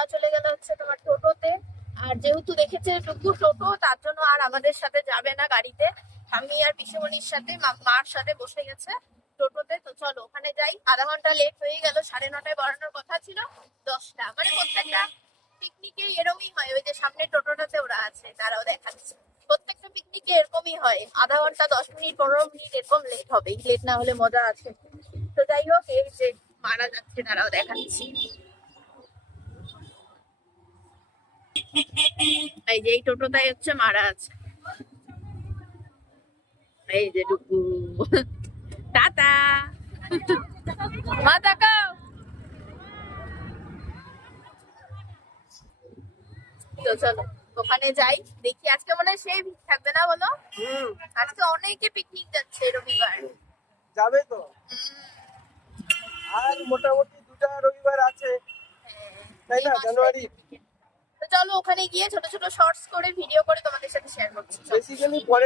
ওরা চলে গেল হচ্ছে তোমার টোটোতে। আর যেহেতু দেখেছে টুকু টোটো, তার জন্য আর আমাদের সাথে যাবে না গাড়িতে, আমি আর পিসেমণির সাথে মার সাথে বসে গেছে টোটোতে। তো চলো ওখানে যাই। আধা ঘন্টা লেট হয়ে গেল, 9:30টায় বেরোনোর কথা ছিল, 10টা। মানে প্রত্যেকটা পিকনিকে এরকমই হয়, ওই যে সামনে টোটোটাতে ওরা আছে, তারাও দেখাচ্ছে প্রত্যেকটা পিকনিকে এরকমই হয়, আধা ঘন্টা 10 মিনিট 15 মিনিট এরকম লেট হবে, লেট না হলে মজা আছে। তো যাই হোক, এই যে মারা যাচ্ছে, তারাও দেখাচ্ছি। এই যে এই টোটোটাই হচ্ছে মারা আছে, এই যে ডুকু। টাটা। মা তাকাও। তো চলো ওখানে যাই, দেখি আজকে মনে হয় সেই ভিড় থাকবে না বলো? আজকে অনেকে পিকনিক যাচ্ছে রবিবার। যাবে তো, আর মোটামুটি 2টা রবিবার আছে, তাই না, জানুয়ারি। তো চলো ওখানে গিয়ে ছোট ছোট শর্টস করে ভিডিও করে তোমাদের সাথে শেয়ার করছি। বেসিক্যালি পরে